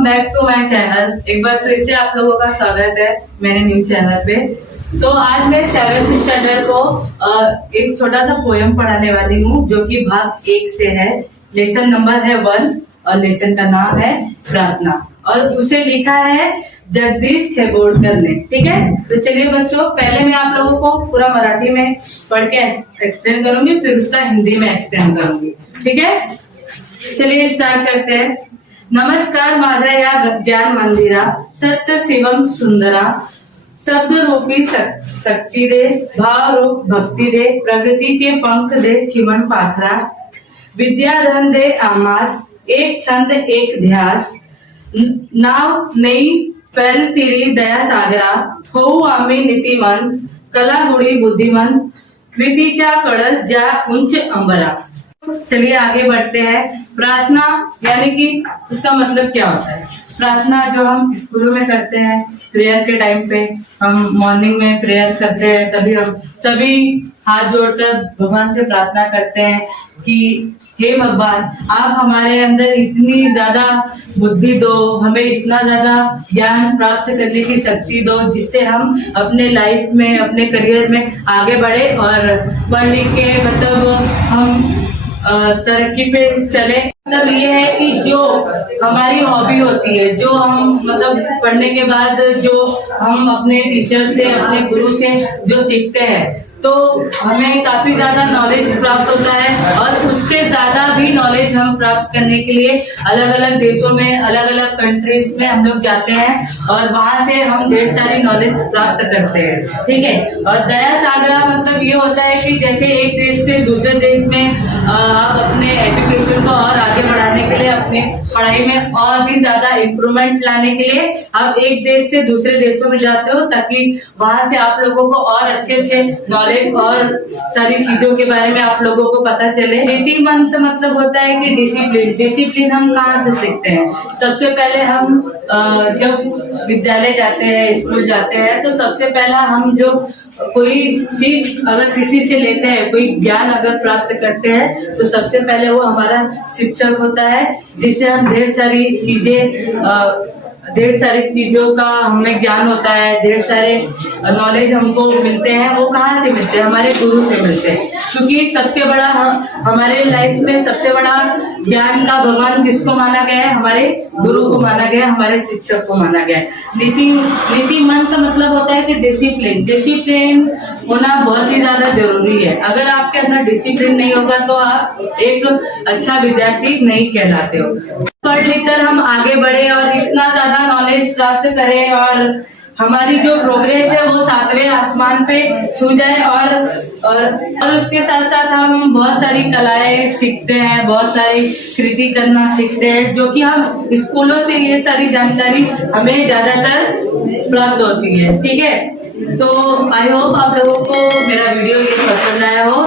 Back to my channel. एक बार फिर से आप लोगों का स्वागत है मेरे न्यू चैनल पे। तो आज मैं 7th स्टैंडर्ड को एक छोटा सा पोयम पढ़ाने वाली हूँ जो कि भाग 1 से है। लेसन नंबर है 1 और लेसन का नाम है प्रार्थना और उसे लिखा है जगदीश खेबोडकर ने। ठीक है, तो चलिए बच्चों, पहले मैं आप लोगों को पूरा मराठी में पढ़ के एक्सप्लेन करूंगी, फिर उसका हिंदी में एक्सप्लेन करूंगी। ठीक है, चलिए स्टार्ट करते हैं। नमस्कार माझ्या या ज्ञान मंदिरा, सत्य शिवम सुंदरा, शब्द रूपी शक्ती दे, भाव रूप भक्ती दे, प्रगतीचे पंख दे चिमण पाखरा, विद्याधन दे आमास, एक छंद एक ध्यास, नाव नई पैल तिरी दया सागरा, होऊ आम्ही नीतिमन, कला गुडी बुद्धिमन, कृतीच्या कळस ज्या उंच अंबरा। चलिए आगे बढ़ते हैं। प्रार्थना यानी कि उसका मतलब क्या होता है? प्रार्थना जो हम स्कूलों में करते हैं, प्रेयर के टाइम पे हम मॉर्निंग में प्रेयर करते हैं, तभी हम सभी हाथ जोड़कर भगवान से प्रार्थना करते हैं कि हे भगवान, आप हमारे अंदर इतनी ज्यादा बुद्धि दो, हमें इतना ज्यादा ज्ञान प्राप्त करने की शक्ति दो, जिससे हम अपने लाइफ में, अपने करियर में आगे बढ़े और पढ़ लिख के मतलब हम तरक्की पे चले। मतलब ये है कि जो हमारी हॉबी होती है, जो हम मतलब पढ़ने के बाद जो हम अपने टीचर से, अपने गुरु से जो सीखते हैं, तो हमें काफी ज्यादा नॉलेज प्राप्त होता है और उससे ज्यादा भी नॉलेज हम प्राप्त करने के लिए अलग अलग देशों में, अलग अलग कंट्रीज में हम लोग जाते हैं और वहां से हम ढेर सारी नॉलेज प्राप्त करते हैं। ठीक है, और दया सागरा मतलब ये होता है कि जैसे एक देश से दूसरे देश में आप अपने एजुकेशन को और आगे बढ़ाने के लिए, अपने पढ़ाई में और भी ज्यादा इम्प्रूवमेंट लाने के लिए आप एक देश से दूसरे देशों में जाते हो, ताकि वहां से आप लोगों को और अच्छे अच्छे नॉलेज और सारी चीजों के बारे में आप लोगों को पता चले। नीतिमंत मतलब होता है कि डिसिप्लिन। डिसिप्लिन हम कहाँ से सीखते हैं? सबसे पहले हम जब विद्यालय जाते हैं, स्कूल जाते हैं, तो सबसे पहला हम जो कोई सीख अगर किसी से लेते हैं, कोई ज्ञान अगर प्राप्त करते हैं, तो सबसे पहले वो हमारा शिक्षक होता है, जिससे हम ढेर सारी चीजों का हमें ज्ञान होता है, ढेर सारे नॉलेज हमको मिलते हैं। वो कहाँ से मिलते हैं? हमारे गुरु से मिलते हैं, क्योंकि सबसे बड़ा हमारे लाइफ में सबसे बड़ा ज्ञान का भगवान किसको माना गया है? हमारे गुरु को माना गया है, हमारे शिक्षक को माना गया है। नीतिमंत का मतलब होता है कि डिसिप्लिन। डिसिप्लिन होना बहुत ही ज्यादा जरूरी है। अगर आपके अंदर डिसिप्लिन नहीं होगा तो आप एक अच्छा विद्यार्थी नहीं कहलाते हो। पढ़ लिख कर हम आगे बढ़े और इतना ज्यादा नॉलेज प्राप्त करें और हमारी जो प्रोग्रेस है वो 7वें आसमान पे छू जाए और उसके साथ साथ हम बहुत सारी कलाएं सीखते हैं, बहुत सारी कृति करना सीखते हैं, जो कि हम स्कूलों से ये सारी जानकारी हमें ज्यादातर प्राप्त होती है। ठीक है, तो आई होप आप लोगों को मेरा वीडियो ये पसंद आया हो।